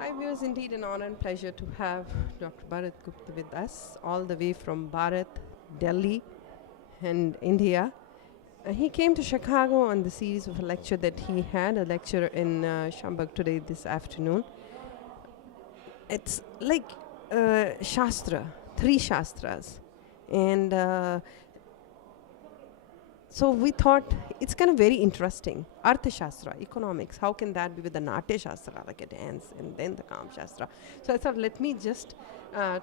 Hi, viewers. Indeed, an honor and pleasure to have Dr. Bharat Gupt with us, all the way from Bharat, Delhi, and India. He came to Chicago on the series of a lecture that he had, a lecture in Schambach today this afternoon. It's like Shastra, three Shastras. And so we thought it's kind of very interesting. Artha Shastra, economics, how can that be with the Natya Shastra, like a dance, and then the Kam Shastra? So I thought, let me just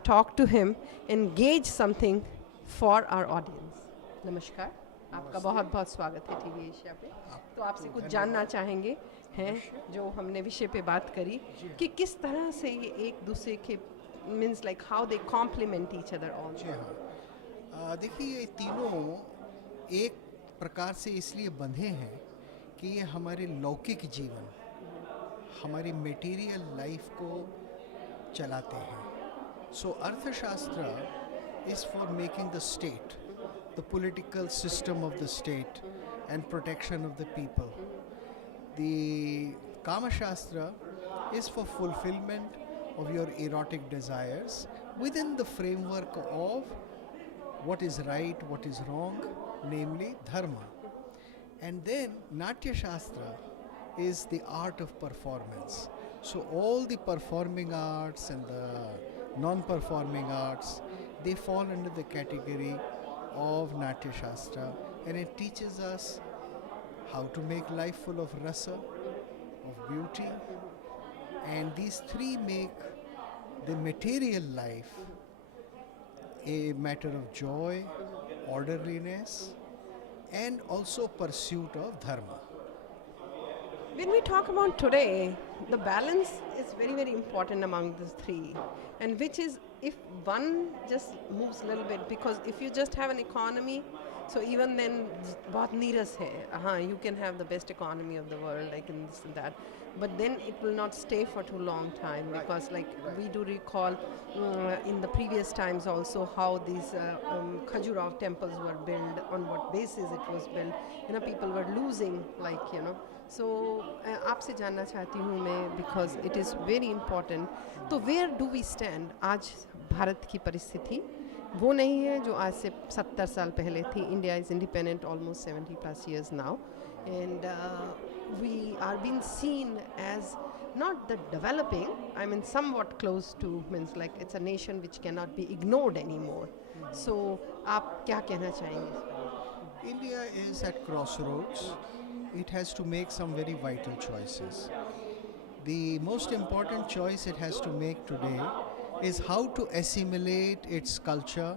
talk to him and gauge something for our audience. नमस्कार, आपका बहुत बहुत स्वागत है TV Asia पे। तो आपसे कुछ जानना चाहेंगे हैं जो हमने विषय पे बात करी कि किस तरह से ये एक दूसरे के means like how they complement each other all. जी हाँ। देखिए ये तीनों एक प्रकार से इसलिए बंधे हैं कि ये हमारे लौकिक जीवन, हमारी मटेरियल लाइफ को चलाते हैं। So Arthashastra is for making the state, the political system of the state and protection of the people. The Kamashastra is for fulfillment of your erotic desires within the framework of what is right, what is wrong, namely dharma. And then Natya Shastra is the art of performance. So all the performing arts and the non-performing arts, they fall under the category of Natya Shastra, and it teaches us how to make life full of rasa, of beauty, and these three make the material life a matter of joy, orderliness, and also pursuit of dharma. When we talk about today, the balance is very, very important among the three. And which is, if one just moves a little bit, because if you just have an economy, so even then, bahut neeras hai. You can have the best economy of the world, like in this and that. But then it will not stay for too long time, because like we do recall in the previous times also how these Khajuraho temples were built, on what basis it was built. People were losing, So आपसे जानना चाहती हूँ मैं, because it is very important. तो where do we stand? आज भारत की परिस्थिति वो नहीं है जो आज से 70 साल पहले थी. India is independent almost 70 plus years now, and we are being seen as not the developing, I mean somewhat close to, means like it's a nation which cannot be ignored anymore. So आप क्या कहना चाहेंगे? India is at crossroads. It has to make some very vital choices. The most important choice it has to make today is how to assimilate its culture,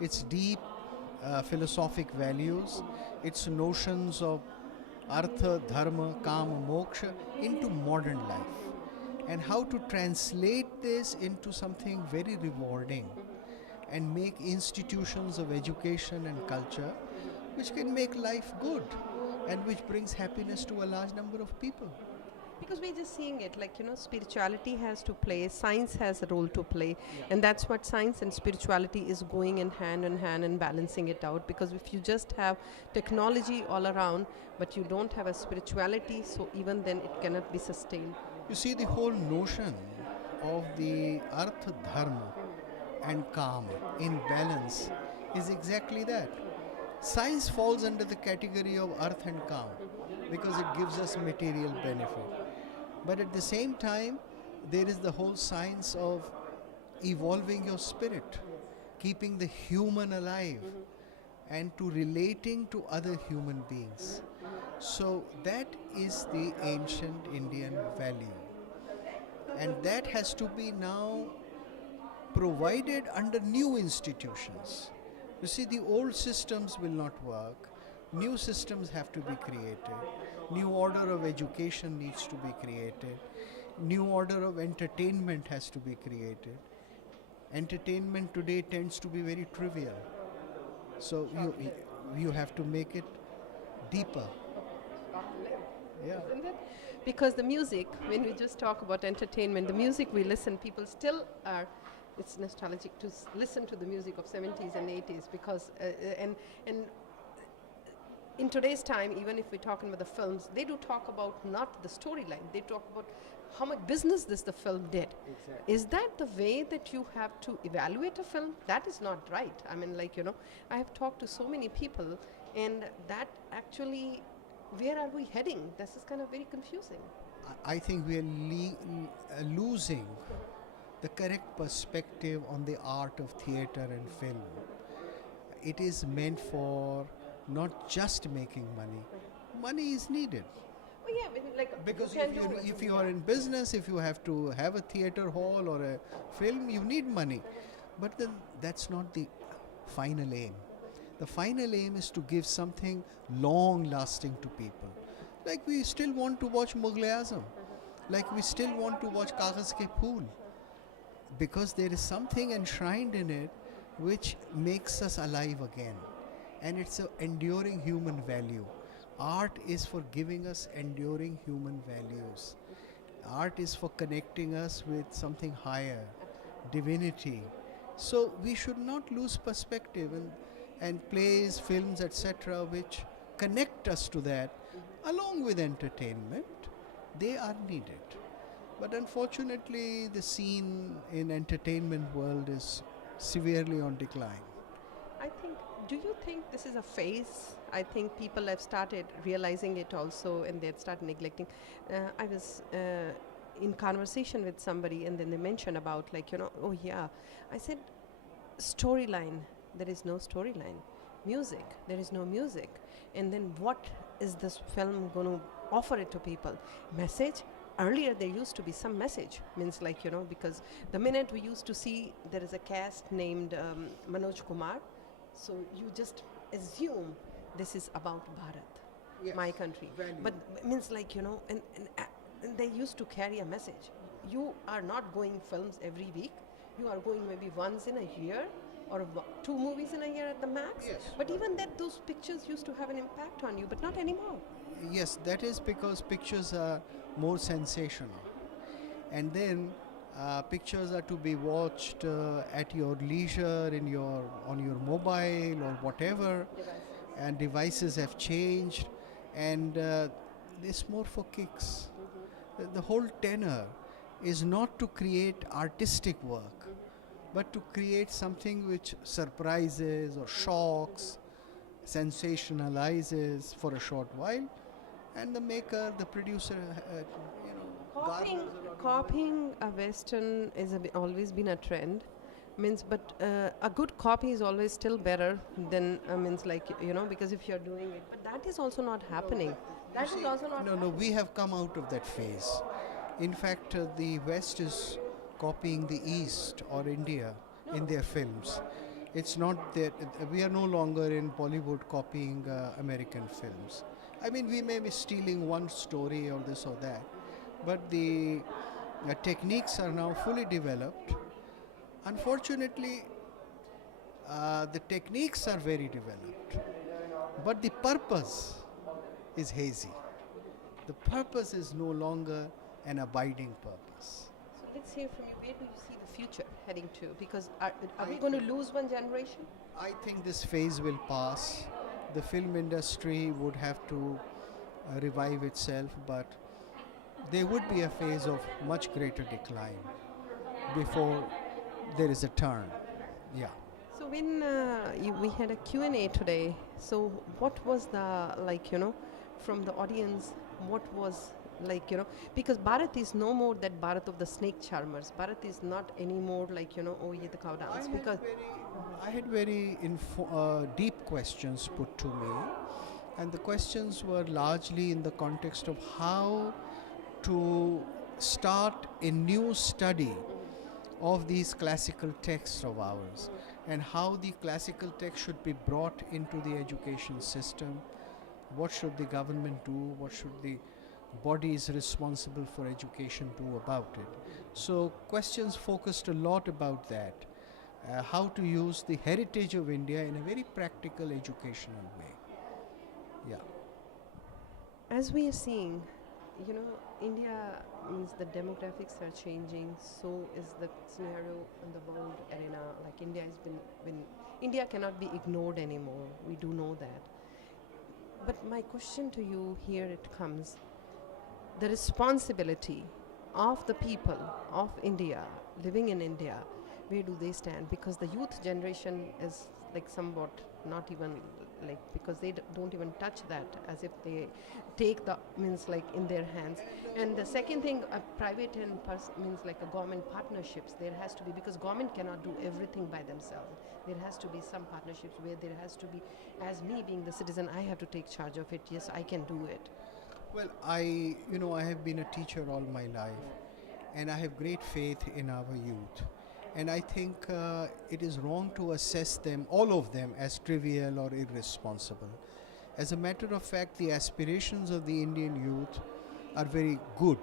its deep philosophic values, its notions of artha, dharma, kama, moksha into modern life, and how to translate this into something very rewarding and make institutions of education and culture which can make life good and which brings happiness to a large number of people. Because we're just seeing it like, spirituality has to play, science has a role to play, and that's what science and spirituality is going in hand and balancing it out. Because if you just have technology all around, but you don't have a spirituality, so even then it cannot be sustained. You see, the whole notion of the artha, dharma, and kama in balance is exactly that. Science falls under the category of earth and kama because it gives us material benefit. But at the same time, there is the whole science of evolving your spirit, keeping the human alive, and to relating to other human beings. So that is the ancient Indian value. And that has to be now provided under new institutions. You see, the old systems will not work. New systems have to be created. New order of education needs to be created. New order of entertainment has to be created. Entertainment today tends to be very trivial. So you have to make it deeper. Yeah. Isn't it? Because the music, when we just talk about entertainment, the music we listen, people still are, it's nostalgic to listen to the music of 70s and 80s, because and in today's time, even if we're talking about the films, they do talk about not the storyline, they talk about how much business this the film did. Exactly. Is that the way that you have to evaluate a film? That is not right. I mean, like, I have talked to so many people, and that actually, where are we heading? This is kind of very confusing. I think we are losing the correct perspective on the art of theater and film. It is meant for not just making money. Money is needed. Oh yeah, I mean, like Because you can do it. if you are in business, if you have to have a theater hall or a film, you need money. But then that's not the final aim. The final aim is to give something long lasting to people. Like we still want to watch Mughal-e-Azam. Like we still want to watch Kagaz Ke Phool. Because there is something enshrined in it which makes us alive again. And it's an enduring human value. Art is for giving us enduring human values. Art is for connecting us with something higher, divinity. So we should not lose perspective, and plays, films, etc., which connect us to that, along with entertainment, they are needed. But unfortunately, the scene in entertainment world is severely on decline. I think, do you think this is a phase? I think people have started realizing it also, and they've started neglecting. I was in conversation with somebody, and then they mentioned about, like, oh yeah. I said, storyline, there is no storyline. Music, there is no music. And then what is this film going to offer it to people? Message? Earlier there used to be some message, means like, because the minute we used to see there is a cast named Manoj Kumar, so you just assume this is about Bharat, Yes, my country. value. But means like, and they used to carry a message. You are not going films every week. You are going maybe once in a year, or 2 movies in a year at the max. Yes. But even that, those pictures used to have an impact on you, but not anymore. Yes, that is because pictures are more sensational. And then pictures are to be watched at your leisure, on your mobile or whatever. And devices have changed, and it's more for kicks. The whole tenor is not to create artistic work, but to create something which surprises or shocks, sensationalizes for a short while, and the maker, the producer, Copying, garners a lot of copying a Western is always been a trend. Means, but a good copy is always still better than means like, because if you're doing it, but that is also not happening. That is also not. No, we have come out of that phase. In fact, the West is copying the East or India in their films. It's not that we are no longer in Bollywood copying American films. I mean, we may be stealing one story or this or that, but the techniques are now fully developed. Unfortunately, the techniques are very developed, but the purpose is hazy. The purpose is no longer an abiding purpose. So let's hear from you. Where do you see the future heading to? Because are we going to lose one generation? I think this phase will pass. The film industry would have to revive itself, but there would be a phase of much greater decline before there is a turn. Yeah. So when we had a Q&A today, so what was the, like, from the audience, what was like, because Bharat is no more that Bharat of the snake charmers. Bharat is not anymore like, oh, ye the cow dance. Because I had very deep questions put to me, and the questions were largely in the context of how to start a new study of these classical texts of ours, and how the classical text should be brought into the education system. What should the government do? What should the bodies responsible for education do about it? So questions focused a lot about that. How to use the heritage of India in a very practical educational way. Yeah. as we are seeing, India means the demographics are changing, so is the scenario in the world arena. Like India has been India cannot be ignored anymore. We do know that. But my question to you here it comes: the responsibility of the people of India living in India, where do they stand? Because the youth generation is like somewhat not even like, because they don't even touch that, as if they take the means like in their hands. And the second thing, a private and means like a government partnerships there has to be, because government cannot do everything by themselves. There has to be some partnerships where there has to be, as me being the citizen, I have to take charge of it. Yes, I can do it. Well, I have been a teacher all my life, and I have great faith in our youth. And I think it is wrong to assess them, all of them, as trivial or irresponsible. As a matter of fact, the aspirations of the Indian youth are very good,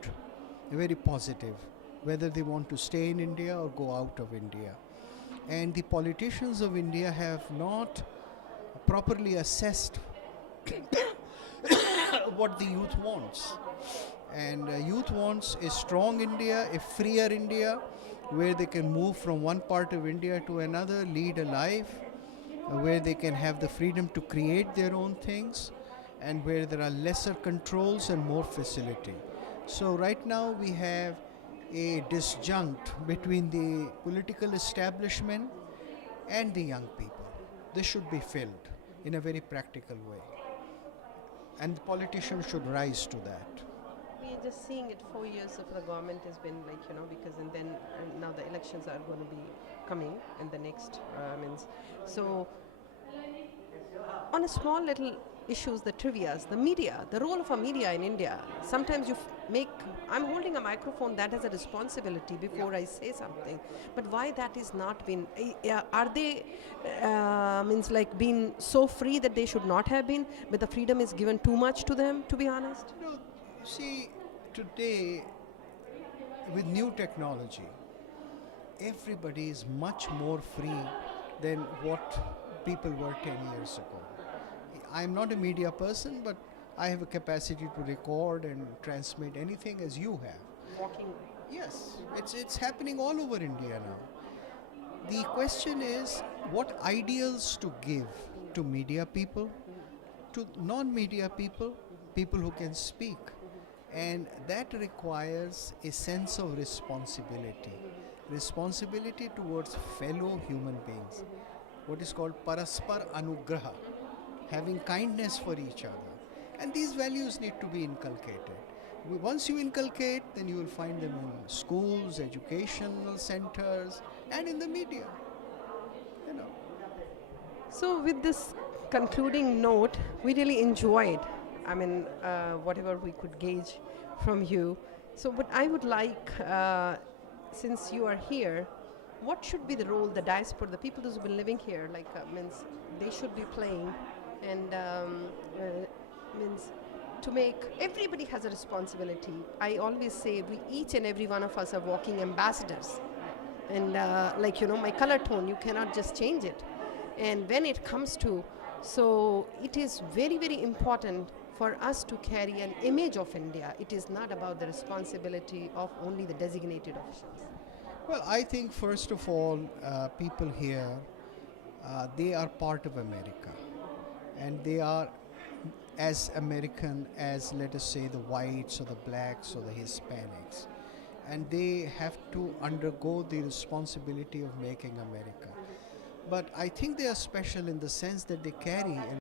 very positive, whether they want to stay in India or go out of India. And the politicians of India have not properly assessed what the youth wants. And youth wants a strong India, a freer India, where they can move from one part of India to another, lead a life, where they can have the freedom to create their own things, and where there are lesser controls and more facility. So right now we have a disjunct between the political establishment and the young people. This should be filled in a very practical way. And the politicians should rise to that. We are just seeing it. 4 years of the government has been like, because and then now the elections are going to be coming in the next means. So on a small little issues, the trivias, the media, the role of a media in India. Sometimes you I'm holding a microphone, that has a responsibility before I say something. But why that is not been? Are they means like being so free that they should not have been? But the freedom is given too much to them, to be honest. You see, today with new technology, everybody is much more free than what people were 10 years ago. I'm not a media person, but I have a capacity to record and transmit anything as you have. Walking. Yes, it's happening all over India now. The question is what ideals to give to media people, to non-media people, people who can speak. And that requires a sense of responsibility. Responsibility towards fellow human beings. What is called paraspar anugraha, having kindness for each other. And these values need to be inculcated. Once you inculcate, then you will find them in schools, educational centers, and in the media. So with this concluding note, we really enjoyed, I mean, whatever we could gauge from you. So, but I would like, since you are here, what should be the role the diaspora, the people who've been living here, like means they should be playing, and means to make everybody has a responsibility. I always say we each and every one of us are walking ambassadors, and my color tone, you cannot just change it. And when it comes to, so it is very, very important for us to carry an image of India. It is not about the responsibility of only the designated officials. Well, I think first of all, people here, they are part of America, and they are as American as, let us say, the whites or the blacks or the Hispanics, and they have to undergo the responsibility of making America. But I think they are special in the sense that they carry an